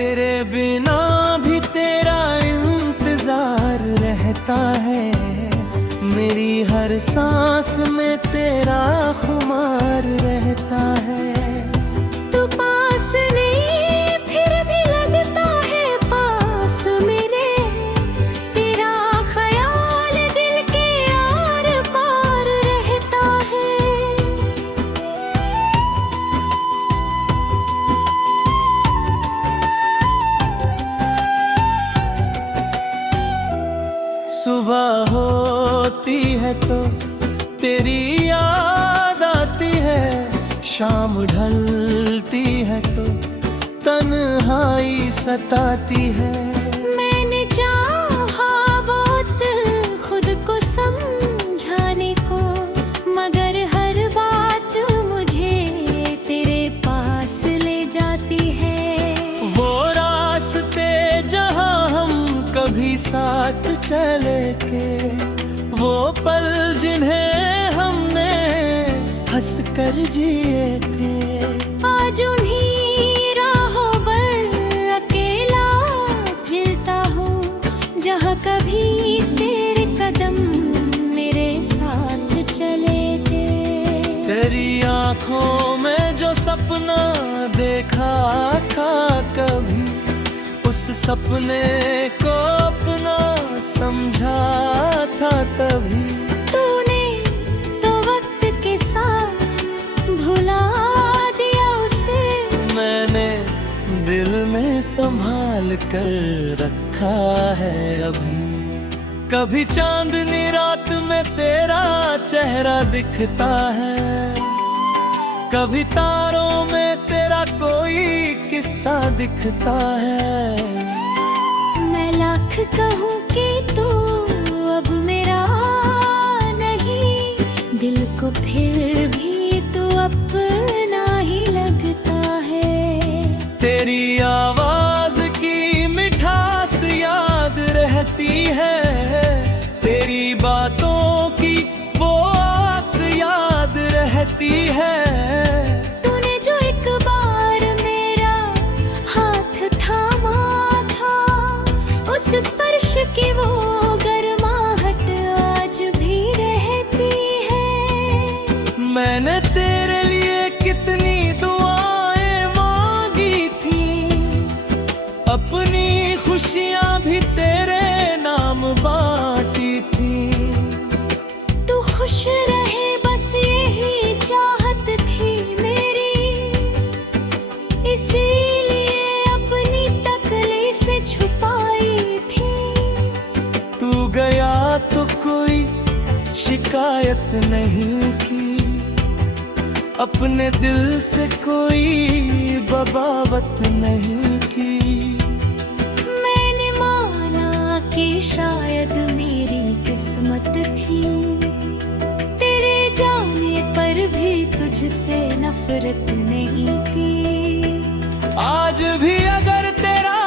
तेरे बिना भी तेरा इंतजार रहता है, मेरी हर सांस में तेरा खुमार रहता है। तू पास नहीं फिर भी लगता है पास मेरे, तेरा ख्याल दिल के आर पार रहता है। सुबह होती है तो तेरी याद आती है, शाम ढलती है तो तन्हाई सताती है। मैंने चाहा बहुत खुद को समझाने को, मगर हर बात मुझे तेरे पास ले जाती है। वो रास्ते जहाँ हम कभी साथ चले थे, वो पल जिन्हें हमने हंस कर जिए थे, आज उन्हीं राहों पर अकेला चलता हूँ, जहाँ कभी तेरे कदम मेरे साथ चले थे। तेरी आंखों में जो सपना देखा था कभी, उस सपने को अपना समझा था तभी। तूने तो वक्त के साथ भुला दिया उसे, मैंने दिल में संभाल कर रखा है अभी। कभी चांदनी रात में तेरा चेहरा दिखता है, कभी तारों में तेरा कोई किस्सा दिखता है। मैं लाख कहूँ कि तू अब मेरा नहीं, दिल को फिर भी तू अपना ही लगता है। तेरी आवाज की मिठास याद रहती है, तेरी बातों की वो आस याद रहती है। तूने जो एक बार मेरा हाथ थामा था, उस स्पर्श की वो गर्माहट आज भी रहती है। मैंने तेरे लिए कितनी दुआएं मांगी थी, अपनी खुशियां भी तेरे नाम बांटी थी। तू खुश रहे बस यही चाहत थी मेरी, इसीलिए अपनी तकलीफें छुपाई थी। तू गया तो कोई शिकायत नहीं की, अपने दिल से कोई बगावत नहीं की। मैंने माना कि शायद मेरी किस्मत थी, तेरे जाने पर भी तुझसे नफरत नहीं की। आज भी अगर तेरा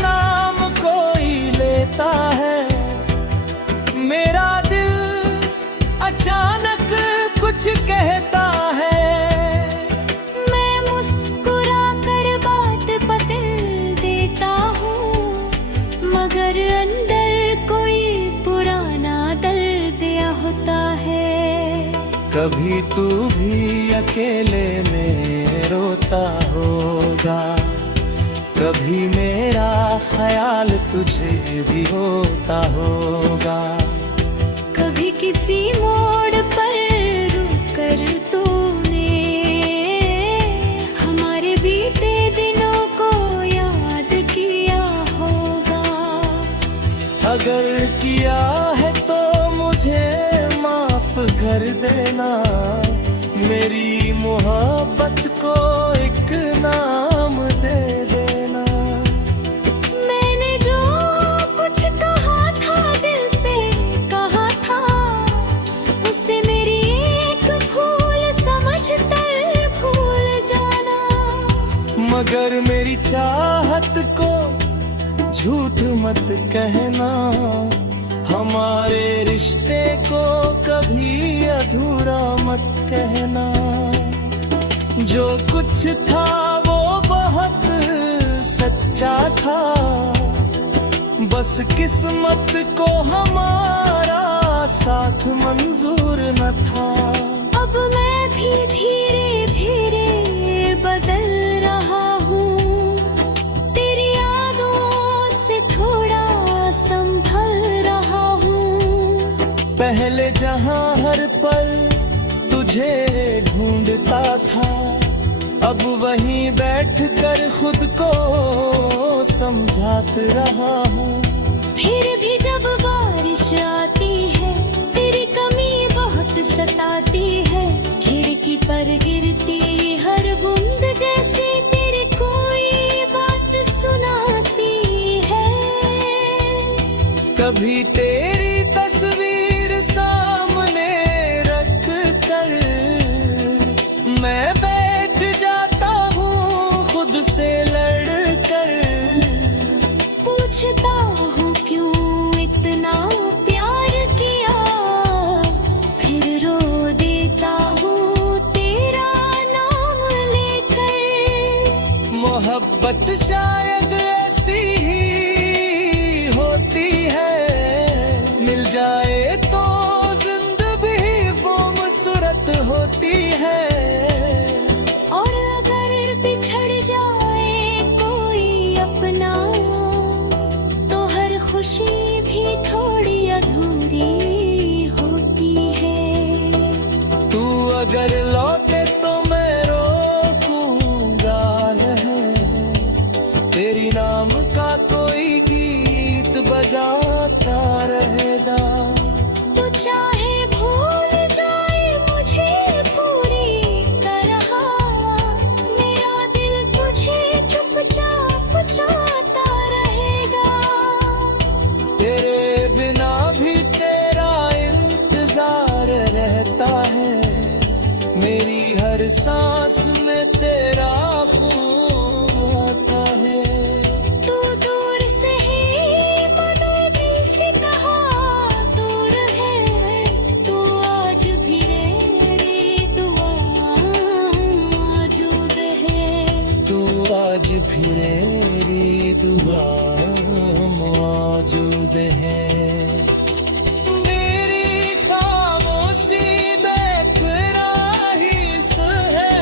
नाम कोई लेता है, मेरा दिल अचानक कुछ कहता है। मैं मुस्कुरा कर बात बदल देता हूँ, मगर अंदर कोई पुराना दर्द होता है। कभी तू भी अकेले में रोता होगा, कभी मेरा ख्याल तुझे भी होता होगा। कभी किसी मोड़ पर रुककर तूने हमारे बीते दिनों को याद किया होगा। अगर किया है तो मुझे माफ कर देना, मेरी मोहब्बत को एक नाम दे देना। मैंने जो कुछ कहा था दिल से कहा था, उसे मेरी एक भूल समझकर भूल जाना। मगर मेरी चाहत को झूठ मत कहना, हमारे रिश्ते को कभी अधूरा मत कहना। जो कुछ था वो बहुत सच्चा था, बस किस्मत को हमारा साथ मंजूर न था। अब मैं भी धीरे धीरे बदल रहा हूँ, तेरी यादों से थोड़ा संभल रहा हूँ। पहले जहाँ हर पल तुझे ढूंढता था, अब वहीं बैठकर खुद को समझात रहा हूँ। फिर भी जब बारिश आती है, तेरी कमी बहुत सताती है। खिड़की पर गिरती हर बूंद जैसे तेरी कोई बात सुनाती है। कभी तेरी तस्वीर सामने रख कर मैं बैठ जाता हूँ खुद से लड़ कर। पूछता हूँ क्यों इतना प्यार किया, फिर रो देता हूँ तेरा नाम लेकर। मोहब्बत शायद ऐसी ही होती है, मिल जाए तो जिंदगी वो मुसरत होती है। और अगर बिछड़ जाए कोई अपना, तो हर खुशी भी थोड़ी अधूरी होती है। तू अगर लौटे तो मैं रोकूंगा रहे, तेरी नाम का कोई गीत बजाता रहेगा। तू चाहे भूल जाए मुझे पूरी तरह, मेरा दिल तुझे चुपचाप चाहता रहेगा। तेरे बिना भी तेरा इंतजार रहता है, मेरी हर सांस में तेरा खून आता है। तू दूर से ही मगर दिल से कहाँ दूर है, तू आज भी मेरी दुआ मौजूद है। तू आज भी मेरी दुआ मौजूद है। मेरी खामोशी में तेरा हिस्स है,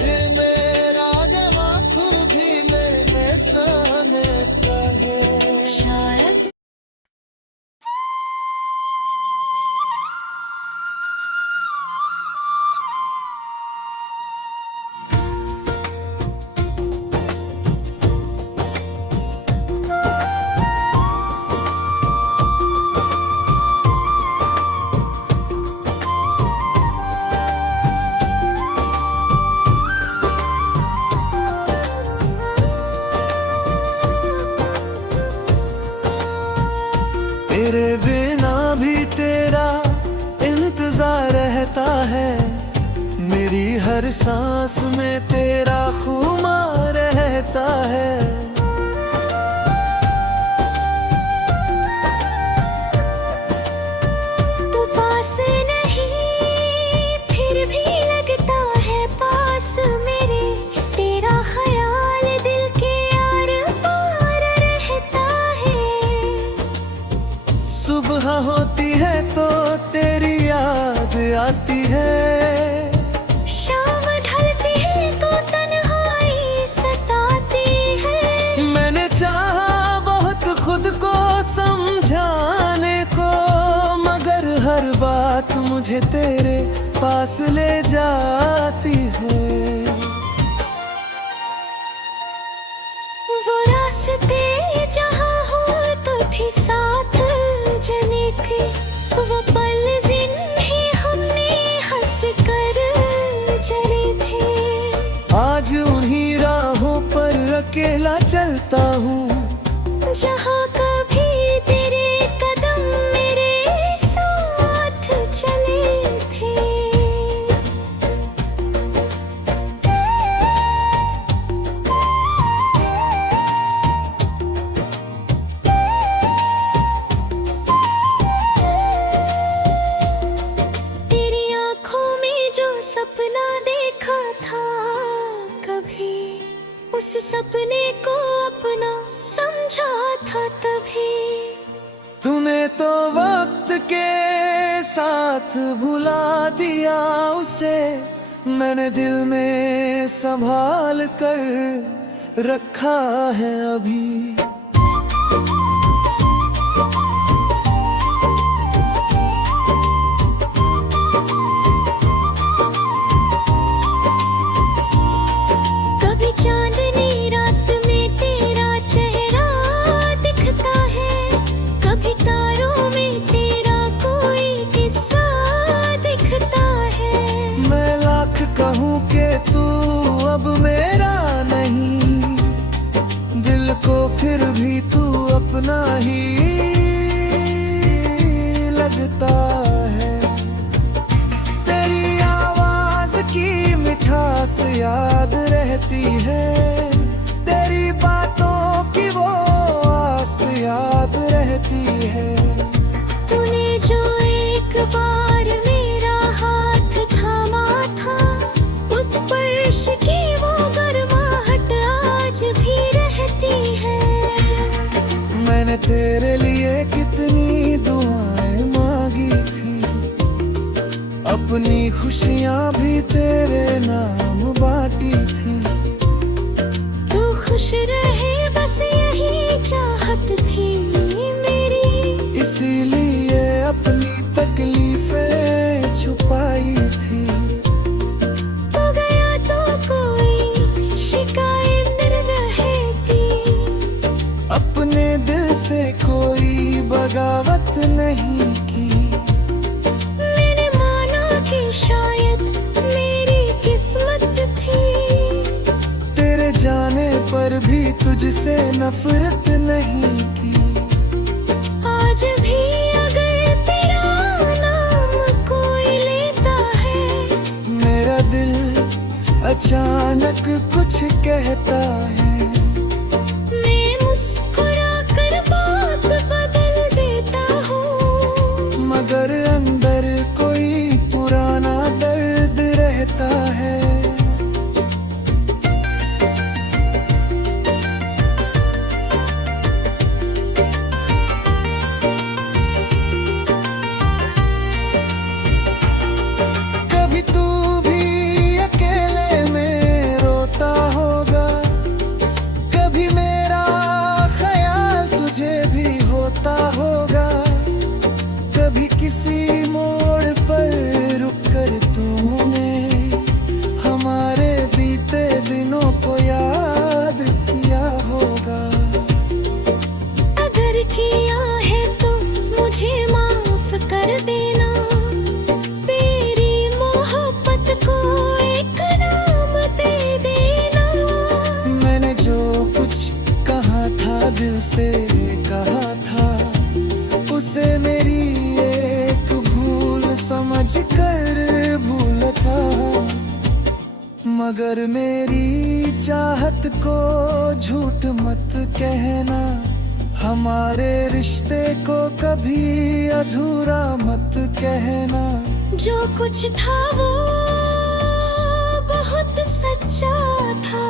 ये मेरा गमा खुद भी मैंने सहने का है। शायद तेरे बिना भी तेरा इंतजार रहता है, मेरी हर सांस में तेरा खुमार रहता है। तू पास नहीं फिर भी लगता है पास मेरे, तेरा ख्याल दिल के यार पार रहता है। सुबह होती है तो तेरी याद आती है, शाम ढलती है तो तन्हाई सताती है। मैंने चाहा बहुत खुद को समझाने को, मगर हर बात मुझे तेरे पास ले जाती है। वो रास्ते जहाँ हो तभी साथ चले थे, वो पल जिन्हें हमने हंस कर चले थे। आज उन्हीं राहों पर अकेला चलता हूँ, जहाँ कभी तेरे कदम मेरे साथ चले थे। तेरी आँखों में जो सपना देखा था कभी, उस सपने को साथ भुला दिया उसे मैंने दिल में संभाल कर रखा है अभी। कभी चांदनी रात में तेरा चेहरा दिखता है, कभी तारों में तेरा कोई किस्सा दिखता है। मैं लाख कहूँ कि तू अब मेरा नहीं, दिल को फिर भी तू अपना ही लगता है। तेरी आवाज की मिठास याद रहती है, तेरी बातों की वो आस याद रहती है। तूने जो एक बार मेरा हाथ थामा था, उस स्पर्श की वो गर्माहट आज भी रहती है। मैंने तेरे लिए कितनी दुआएं मांगी थी, अपनी खुशियाँ भी तेरे नाम बांटी थी। तू खुश रहे बस यही चाहत थी मेरी, इसीलिए अपनी तकलीफें छुपाई थी। हो गया तो कोई शिकायत न रहेगी, अपने दिल से कोई बगावत नहीं की। मैंने माना कि शायद मेरी किस्मत थी, तेरे जाने पर भी तुझसे नफरत नहीं की। आज भी अगर तेरा नाम कोई लेता है, मेरा दिल अचानक कुछ कहता है। मैं मुस्कुरा कर बात बदल देता हूँ, मगर अंदर कोई पुराना दर्द रहता है। कभी तू भी अकेले में रोता होगा, कभी मेरा ख्याल तुझे भी होता होगा। कभी किसी मोड़ पर रुक कर तूने हमारे बीते दिनों को याद किया होगा। अगर किया है तो मुझे माफ कर देना, तेरी मोहब्बत को एक नाम दे देना। मैंने जो कुछ कहा था दिल से कहा था, उसे मेरी एक भूल समझ कर भूल था। मगर मेरी चाहत को झूठ मत कहना, हमारे रिश्ते को कभी अधूरा मत कहना। जो कुछ था वो बहुत सच्चा था,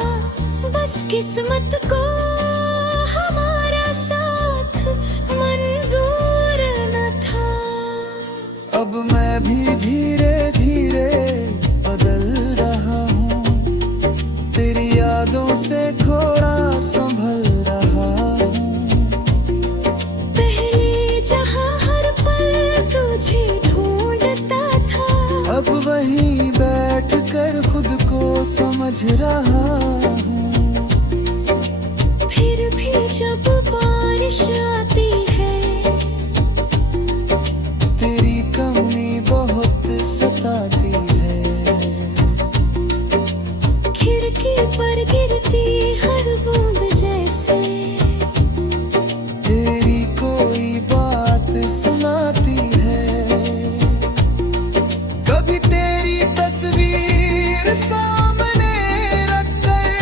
बस किस्मत को हमारा साथ मंजूर न था। अब मैं भी धीरे धीरे बदल रहा हूँ, तेरी यादों से थोड़ा संभल रहा हूँ। पहले जहाँ हर पल तुझे ढूंढता था, अब वहीं बैठ कर खुद को समझ रहा हूँ। फिर भी जब बारिश आती है, तेरी कमी बहुत सताती है। खिड़की पर गिरती हर बूंद जैसे, तेरी कोई बात सुनाती है। कभी तेरी तस्वीर सामने रख कर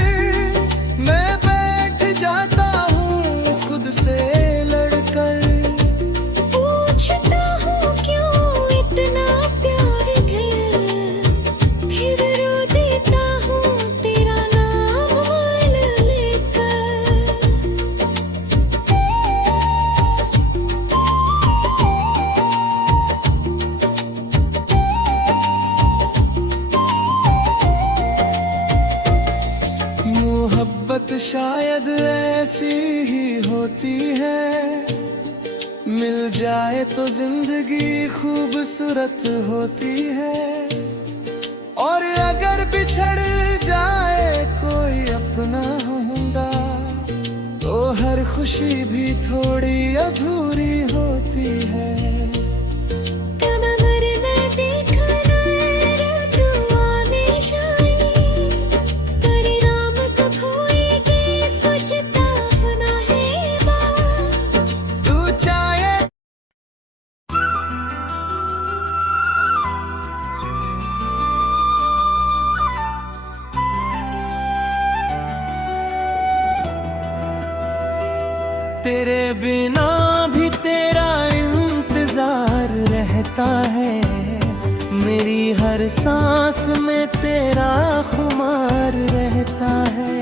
जाए तो जिंदगी खूबसूरत होती है, और अगर बिछड़ जाए कोई अपना होगा तो हर खुशी भी थोड़ी अधूरी होती है। तेरे बिना भी तेरा इंतजार रहता है, मेरी हर सांस में तेरा खुमार रहता है।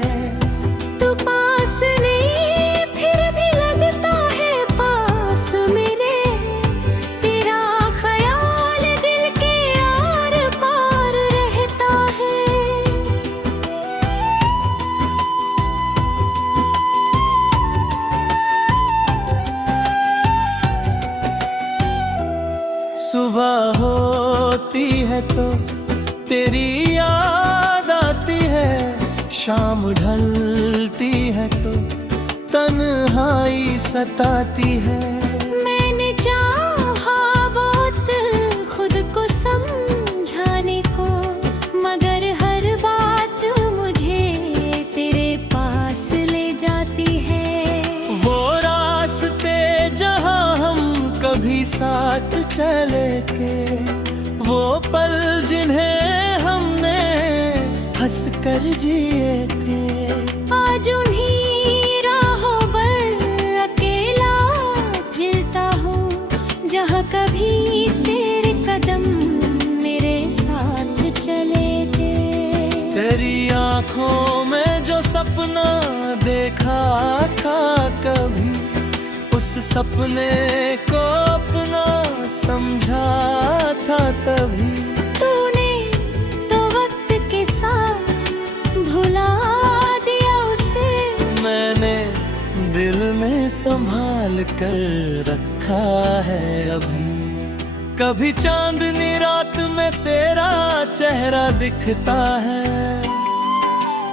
तू पास नहीं फिर भी लगता है पास मेरे, तेरा ख्याल दिल के आर पार रहता है। सुबह होती है तो तेरी याद आती है, शाम ढलती है तो तन्हाई सताती है। मैंने चाहा बहुत खुद को समझाने को, मगर हर बात मुझे तेरे पास ले जाती है। वो रास्ते जहाँ हम कभी साथ चले थे, वो पल जिन्हें हमने हंस कर जिए थे, आज उन्हीं राहों पर अकेला जिलता हूँ, जहाँ कभी तेरे कदम मेरे साथ चले थे। तेरी आंखों में जो सपना देखा था कभी, उस सपने को अपना समझा था तभी। तूने तो वक्त के साथ भुला दिया उसे, मैंने दिल में संभाल कर रखा है अभी। कभी चांदनी रात में तेरा चेहरा दिखता है,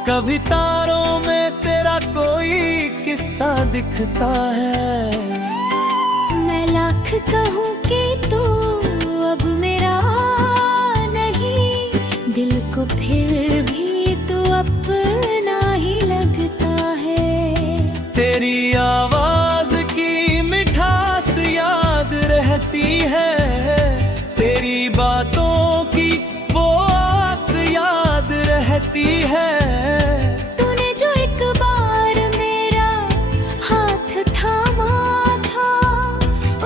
कभी तारों में तेरा कोई किस्सा दिखता है। मैं लाख कहूँ कि तू अब मेरा नहीं, दिल को फिर भी तू अपना ही लगता है। तेरी आवाज की मिठास याद रहती है, तेरी बातों की वो आस याद रहती है। तूने जो एक बार मेरा हाथ थामा था,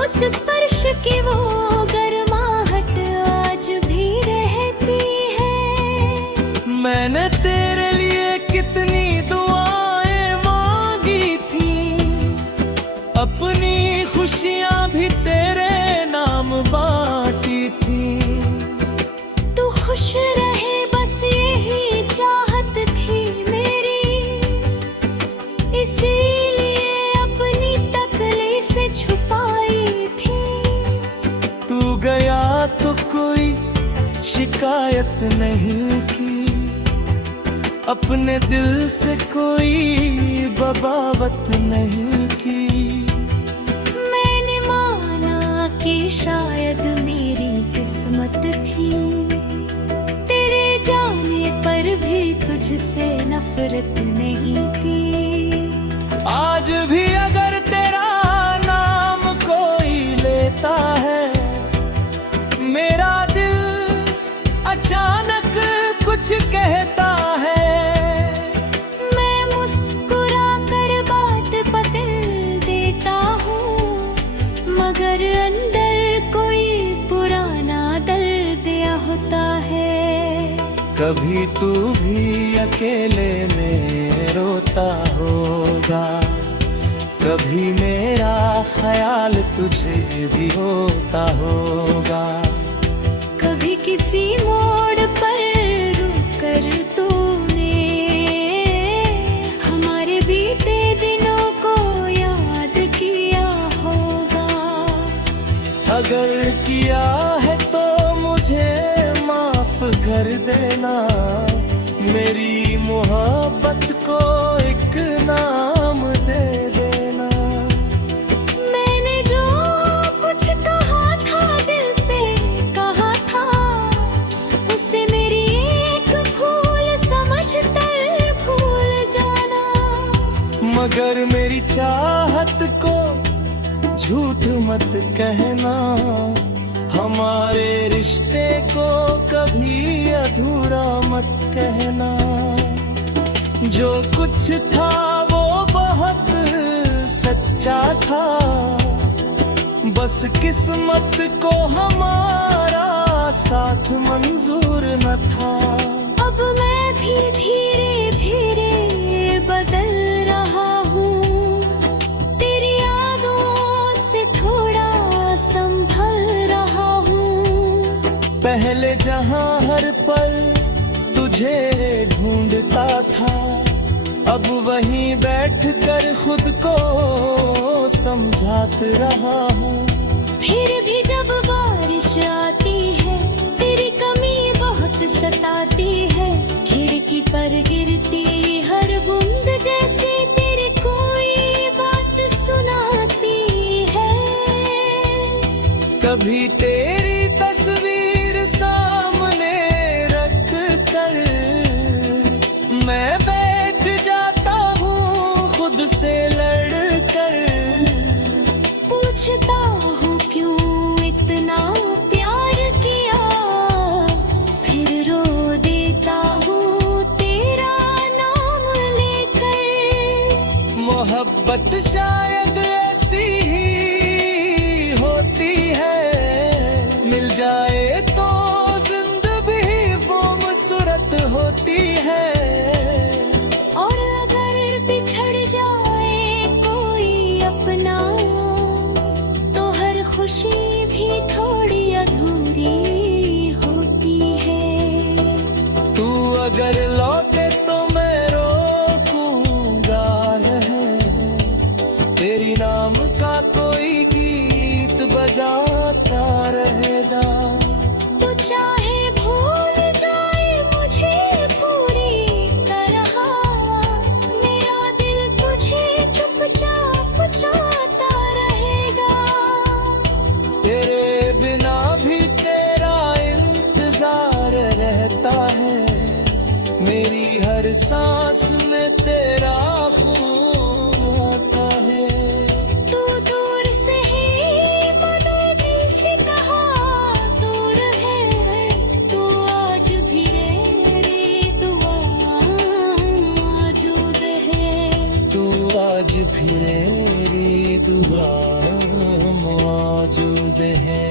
उस स्पर्श की वो गर्माहट आज भी रहती है। मैंने तेरे लिए कितनी दुआएं मांगी थी, अपनी खुशियां भी तेरे नाम बांटी थी। तू खुश रहे बस यही चाहत थी मेरी, इसीलिए अपनी तकलीफें छुपाई थी। तू गया तो कोई शिकायत नहीं की, अपने दिल से कोई बगावत नहीं की। मैंने माना कि शायद मेरी किस्मत थी, तेरे जाने पर भी तुझसे नफरत नहीं की। आज भी अगर तेरा नाम कोई लेता है, मेरा दिल अचानक कुछ कहता है। मैं मुस्कुरा कर बात बदल देता हूँ, मगर अंदर कोई पुराना दर्द होता है। कभी तू भी अकेले में रोता होगा, कभी मेरा ख्याल तुझे भी होता होगा। कभी किसी मोड़ पर रुककर तूने हमारे बीते दिनों को याद किया होगा। अगर किया है तो मुझे माफ कर देना, मेरी मोहब्बत को एक नाम दे देना। मैंने जो कुछ कहा था दिल से कहा था, उसे मेरी एक भूल समझ कर भूल जाना। मगर मेरी चाहत को झूठ मत कहना, हमारे रिश्ते को कभी अधूरा मत कहना। जो कुछ था वो बहुत सच्चा था, बस किस्मत को हमारा साथ मंजूर न था। अब मैं भी धीरे धीरे बदल रहा हूँ, तेरी यादों से थोड़ा संभल रहा हूँ। पहले जहां हर पल तुझे ढूंढता था, अब वहीं बैठकर खुद को समझात रहा हूँ। फिर भी जब बारिश आती है, तेरी कमी बहुत सताती है। खिड़की पर गिरती हर बूंद जैसे तेरी कोई बात सुनाती है। कभी तेरी तस्वीर सामने रख कर मैं बैठ जाता हूँ खुद से लड़ कर। पूछता हूँ क्यों इतना प्यार किया, फिर रो देता हूँ तेरा नाम लेकर। मोहब्बत शायद ऐसी ही होती है, मिल जाए तो जिंदगी वो मुसरत होती है। और अगर बिछड़ जाए कोई अपना, तो हर खुशी भी थोड़ी अधूरी होती है। तू अगर लौटे तो मैं रोकूंगा रहे, तेरी नाम का कोई गीत बजाता रहेगा। तो चाहे भूल जाए मुझे पूरी तरह, मेरा दिल तुझे चुपचाप चाहता रहेगा। तेरे बिना भी तेरा इंतजार रहता है, मेरी हर सांस में तेरा खून आता है। तू दूर से ही मगर दिल से कहा दूर है। तू आज भी रे दुआ मौजूद है। तू आज भी मेरी दुआ मौजूद है।